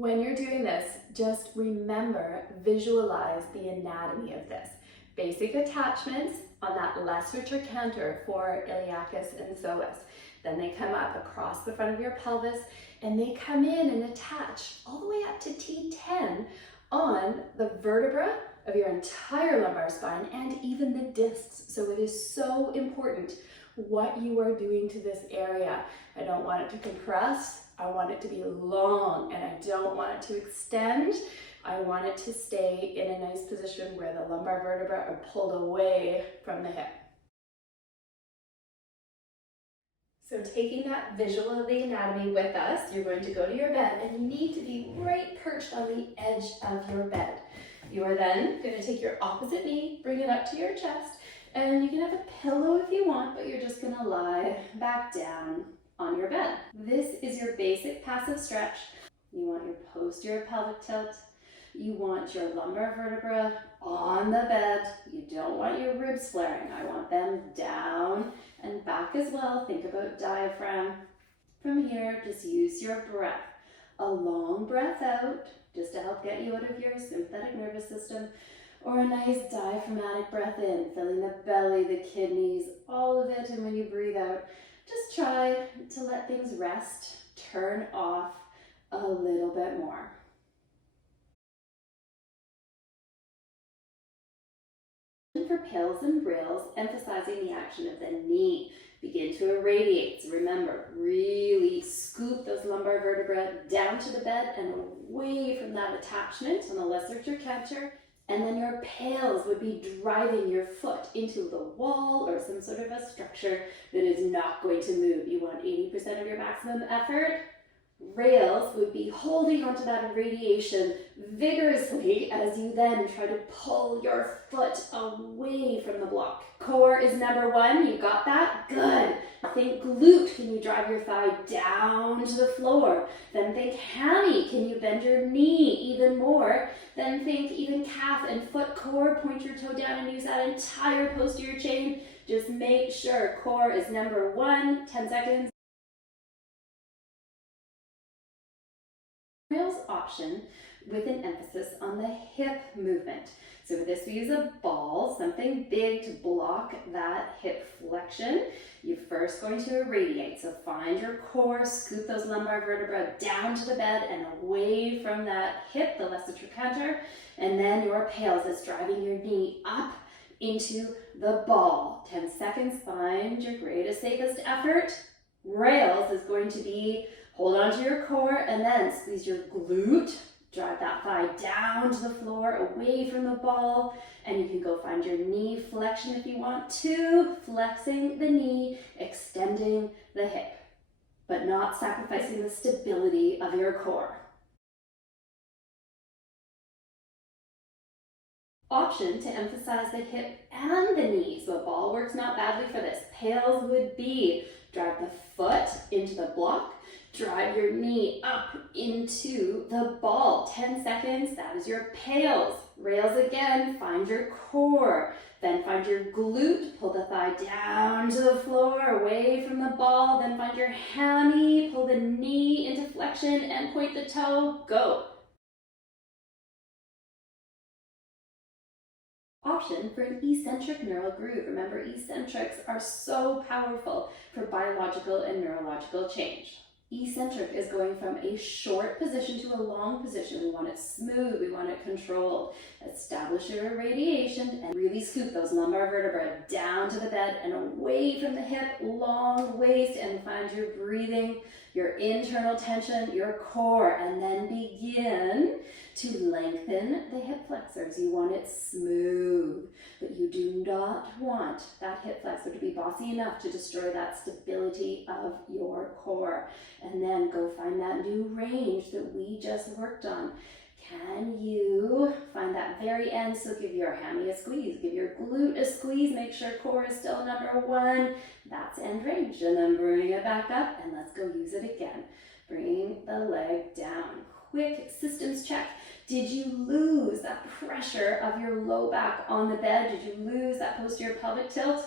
When you're doing this, just remember, visualize the anatomy of this. Basic attachments on that lesser trochanter for iliacus and psoas. Then they come up across the front of your pelvis and they come in and attach all the way up to T10 on the vertebra of your entire lumbar spine and even the discs. So it is so important what you are doing to this area. I don't want it to compress. I want it to be long, and I don't want it to extend. I want it to stay in a nice position where the lumbar vertebrae are pulled away from the hip. So taking that visual of the anatomy with us, you're going to go to your bed and you need to be right perched on the edge of your bed. You are then going to take your opposite knee, bring it up to your chest, and you can have a pillow if you want, but you're just going to lie back down on your bed. This is your basic passive stretch. You want your posterior pelvic tilt. You want your lumbar vertebra on the bed. You don't want your ribs flaring. I want them down and back as well. Think about diaphragm. From here, just use your breath. A long breath out, just to help get you out of your sympathetic nervous system, or a nice diaphragmatic breath in, filling the belly, the kidneys, all of it. And when you breathe out, just try to let things rest, turn off a little bit more. For PAILs and RAILS, emphasizing the action of the knee. Begin to irradiate. So remember, really scoop those lumbar vertebrae down to the bed and away from that attachment on the lesser trochanter. And then your PAILs would be driving your foot into the wall or some sort of a structure that is not going to move. You want 80% of your maximum effort. RAILs would be holding onto that irradiation vigorously as you then try to pull your foot away from the block. Core is number one. You got that? Good. Think glute. Can you drive your thigh down to the floor? Then think hammy. Can you bend your knee even more? Then think even calf and foot core. Point your toe down and use that entire posterior chain. Just make sure core is number one. 10 seconds. RAILs option with an emphasis on the hip movement. So for this we use a ball, something big to block that hip flexion. You're first going to irradiate. So find your core, scoop those lumbar vertebrae down to the bed and away from that hip, the lesser trochanter. And then your PAILs is driving your knee up into the ball. 10 seconds, find your greatest, safest effort. RAILs is going to be hold on to your core and then squeeze your glute. Drive that thigh down to the floor, away from the ball. And you can go find your knee flexion if you want to. Flexing the knee, extending the hip, but not sacrificing the stability of your core. Option to emphasize the hip and the knee. So a ball works not badly for this. PAILs would be drive the foot into the block, drive your knee up into the ball. 10 seconds, that is your PAILs. RAILs again, find your core, then find your glute, pull the thigh down to the floor, away from the ball, then find your hammy, pull the knee into flexion and point the toe, go. Option for an eccentric neural groove. Remember, eccentrics are so powerful for biological and neurological change. Eccentric is going from a short position to a long position. We want it smooth, we want it controlled. Establish your irradiation and really scoop those lumbar vertebrae down to the bed and away from the hip, long waist, and find your breathing, your internal tension, your core, and then begin to lengthen the hip flexors. You want it smooth, but you do not want that hip flexor to be bossy enough to destroy that stability of your core. And then go find that new range that we just worked on. Can you find that very end? So give your hammy a squeeze, give your glute a squeeze, make sure core is still number one. That's end range. And then bring it back up and let's go use it again. Bring the leg down. Quick systems check. Did you lose that pressure of your low back on the bed? Did you lose that posterior pelvic tilt?